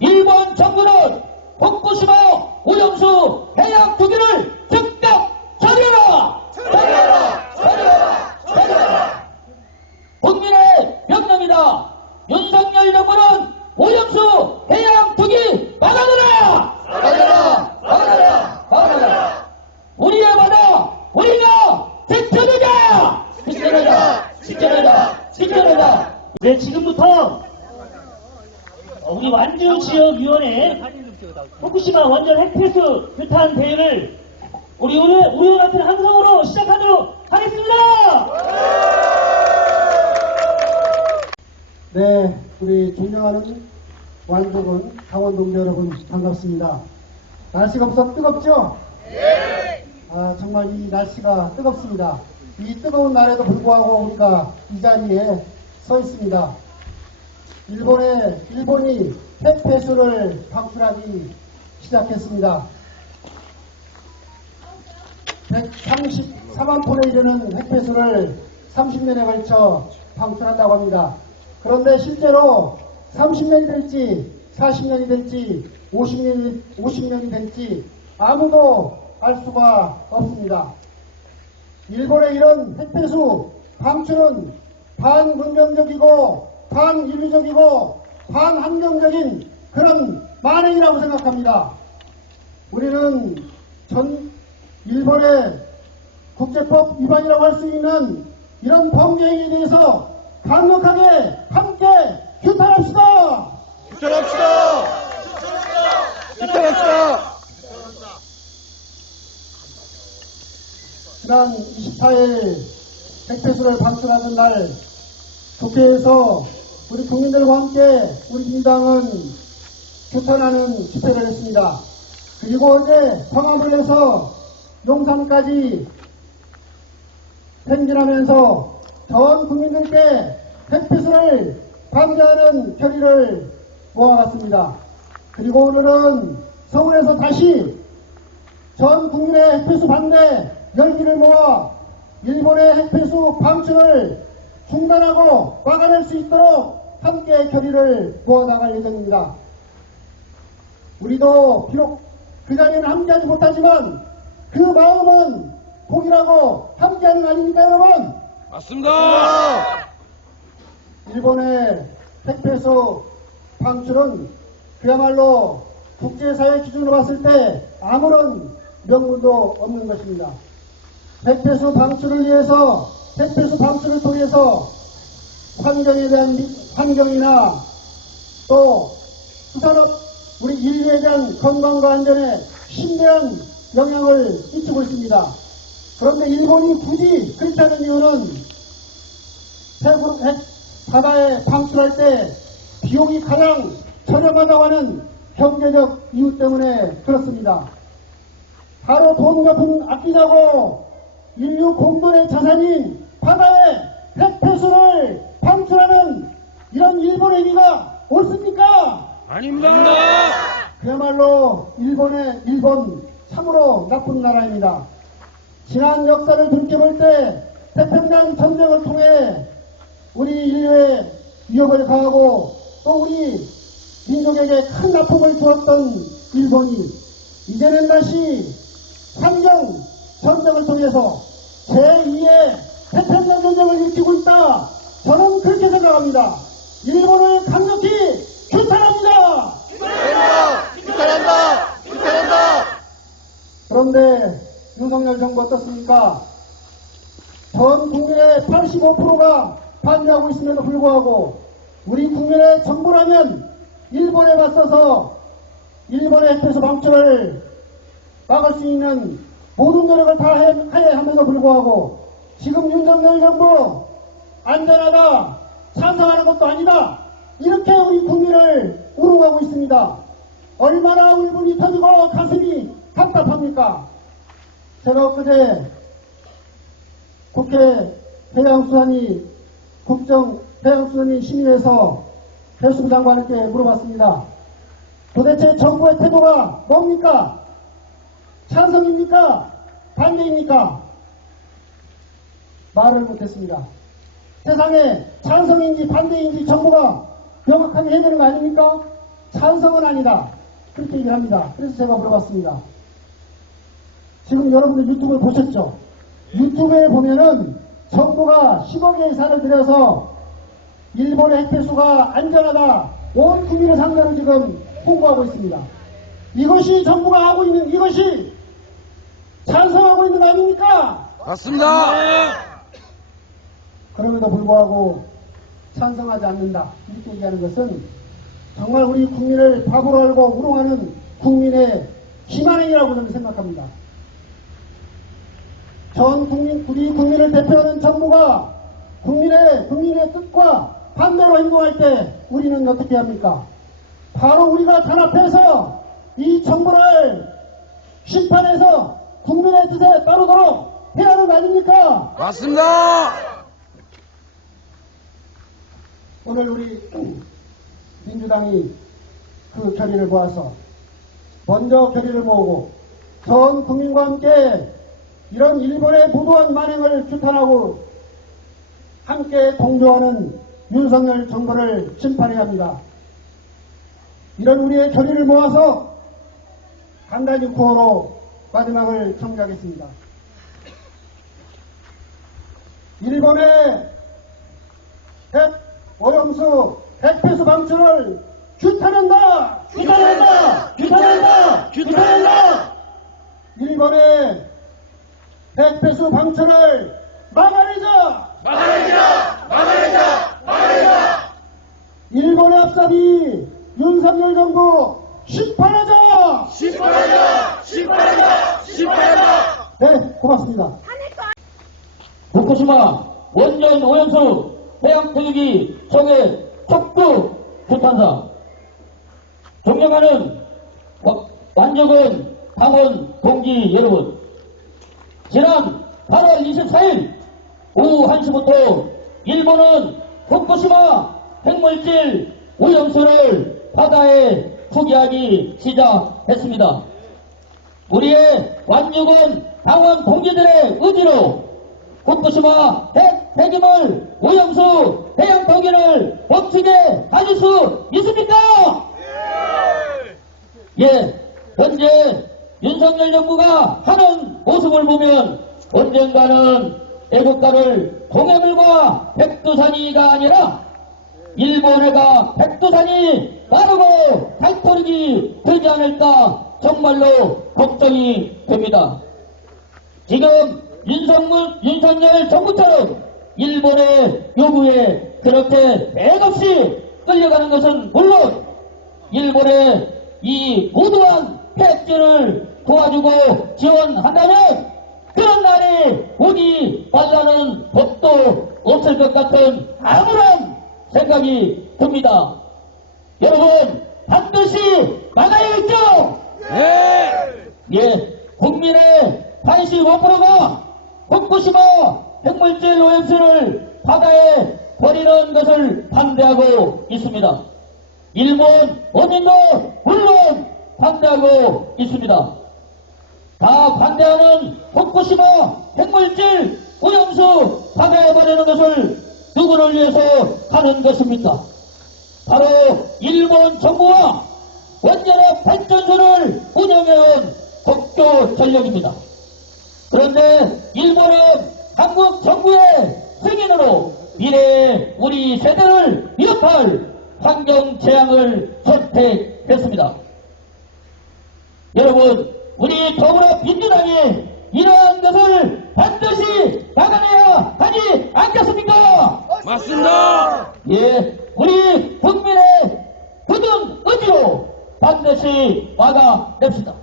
일본 정부는 후쿠시마 오염수 해양 투기를 즉각 처리하라! 처리하라! 처리하라! 처리하라! 국민의 명령이다. 윤석열 정부는 오염수 해양 투기 막아내라! 막아내라! 막아내라! 막아내라! 우리의 바다 우리가 지켜내자! 지켜내자! 지켜내자! 지켜내자! 네, 지금부터 우리 완주지역위원회 후쿠시마 원전 핵폐수 규탄 대회를 우리 의원한테 함성으로 시작하도록 하겠습니다. 네, 우리 존경하는 완주군 강원동지 여러분 반갑습니다. 날씨가 무척 뜨겁죠? 네. 정말 이 날씨가 뜨겁습니다. 이 뜨거운 날에도 불구하고 우리가 이 자리에 서 있습니다. 일본이 핵폐수를 방출하기 시작했습니다. 134만 톤에 이르는 핵폐수를 30년에 걸쳐 방출한다고 합니다. 그런데 실제로 30년이 될지 40년이 될지 50년이 될지 아무도 알 수가 없습니다. 일본의 이런 핵폐수 방출은 반문명적이고 반인류적이고 반환경적인 그런 만행이라고 생각합니다. 우리는 일본의 국제법 위반이라고 할 수 있는 이런 범죄행위에 대해서 강력하게 함께 규탄합시다. 규탄합시다. 규탄합시다. 지난 24일 핵폐수를 방출하는 날 국회에서 우리 국민들과 함께 우리 민주당은 규탄하는 집회를 했습니다. 그리고 어제 광화문에서 용산까지 행진하면서 전 국민들께 핵폐수를 반대하는 결의를 모아갔습니다. 그리고 오늘은 서울에서 다시 전 국민의 핵폐수 반대 열기를 모아 일본의 핵폐수 방출을 중단하고 막아낼 수 있도록 함께 결의를 모아나갈 예정입니다. 우리도 비록 그 자리에는 함께하지 못하지만 그 마음은 동일하고 함께하는 거 아닙니까, 여러분? 맞습니다. 일본의 핵폐수 방출은 그야말로 국제사회 기준으로 봤을 때 아무런 명분도 없는 것입니다. 핵폐수 방출을 위해서 핵폐수 방출을 통해서 환경에 대한 환경이나 또 수산업 우리 인류에 대한 건강과 안전에 심대한 영향을 끼치고 있습니다. 그런데 일본이 굳이 그렇게 하는 이유는 핵 바다에 방출할 때 비용이 가장 저렴하다고 하는 경제적 이유 때문에 그렇습니다. 바로 돈 몇 푼 아끼자고 인류 공동의 자산인 바다에 핵폐수를 방출하는 이런 일본의 행위가 옳습니까? 아닙니다. 그야말로 일본 참으로 나쁜 나라입니다. 지난 역사를 돌이켜볼 때 태평양 전쟁을 통해 우리 인류에 위협을 가하고 또 우리 민족에게 큰 아픔을 주었던 일본이 이제는 다시 환경 전쟁을 통해서 제2의 태평양 전쟁을 일으키고 있다. 저는 그렇게 생각합니다. 일본을 강력히 규탄합니다. 규탄한다. 규탄한다. 그런데 윤석열 정부 어떻습니까? 전 국민의 85%가 반대하고 있음에도 불구하고 우리 국민의 정부라면 일본에 맞서서 일본의 핵폐수 방출을 막을 수 있는 모든 노력을 다해야 함에도 불구하고 지금 윤석열 정부 안전하다 찬성하는 것도 아니다 이렇게 우리 국민을 우롱하고 있습니다. 얼마나 울분이 터지고 가슴이 답답합니까? 제가 엊그제 국회 해양수산위 심의에서 해수부 장관에게 물어봤습니다. 도대체 정부의 태도가 뭡니까? 찬성입니까? 반대입니까? 말을 못했습니다. 세상에 찬성인지 반대인지 정부가 명확하게 해야 되는 거 아닙니까? 찬성은 아니다. 그렇게 얘기를 합니다. 그래서 제가 물어봤습니다. 지금 여러분들 유튜브를 보셨죠? 유튜브에 보면은 정부가 10억 예산을 들여서 일본의 핵폐수가 안전하다, 온 국민을 상대로 지금 홍보하고 있습니다. 이것이 정부가 하고 있는, 이것이 찬성하고 있는 거 아닙니까? 맞습니다. 그럼에도 불구하고 찬성하지 않는다, 이렇게 얘기하는 것은 정말 우리 국민을 바보로 알고 우롱하는 국민의 기만행위라고 저는 생각합니다. 전 국민, 우리 국민을 대표하는 정부가 국민의 뜻과 반대로 행동할 때 우리는 어떻게 합니까? 바로 우리가 단합해서 이 정부를 심판해서 국민의 뜻에 따르도록 해야 하는 거 아닙니까? 맞습니다. 오늘 우리 민주당이 그 결의를 모아서 먼저 결의를 모으고 전 국민과 함께 이런 일본의 무도한 만행을 규탄하고 함께 동조하는 윤석열 정부를 심판해야 합니다. 이런 우리의 결의를 모아서 간단히 구호로 마지막을 청구하겠습니다. 일본의 오염수 핵폐수 방출을 규탄한다! 규탄한다! 규탄한다! 규탄한다! 일본의 핵폐수 방출을 막아내자! 막아내자! 일본의 앞잡이 윤석열 정부 심판하자! 네, 고맙습니다. 후쿠시마 원전 오염수 해양 토지기 청해 촉구 규탄사 존경하는 완주군 당원 동지 여러분, 지난 8월 24일 오후 1시부터 일본은 후쿠시마 핵물질 오염수를 바다에 투기하기 시작했습니다. 우리의 완주군 당원 동지들의 의지로 후쿠시마 폐기물 오염수 해양 토기를 멈추게 하실 수 있습니까? 예, 현재 윤석열 정부가 하는 모습을 보면 언젠가는 애국가를 동해물과 백두산이가 아니라 일본해가 백두산이 나르고 달토르기 되지 않을까 정말로 걱정이 됩니다. 지금 윤석열 정부처럼 일본의 요구에 그렇게 맥없이 끌려가는 것은 물론 일본의 이 무도한 폐지를 도와주고 지원한다면 그런 날이 오지 말라는 법도 없을 것 같은 아무런 생각이 듭니다. 여러분 반드시 막아야겠죠? 예, 국민의 85%가 후쿠시마 핵물질 오염수를 바다에 버리는 것을 반대하고 있습니다. 일본 어민도 물론 반대하고 있습니다. 다 반대하는 후쿠시마 핵물질 오염수 바다에 버리는 것을 누구를 위해서 하는 것입니까? 바로 일본 정부와 원자력 발전소를 운영해온 도쿄전력입니다. 그런데 일본은 한국 정부의 승인으로 미래의 우리 세대를 위협할 환경 재앙을 선택했습니다. 여러분, 우리 더불어민주당이 이러한 것을 반드시 막아내야 하지 않겠습니까? 맞습니다. 예, 우리 국민의 굳은 의지로 반드시 막아냅시다.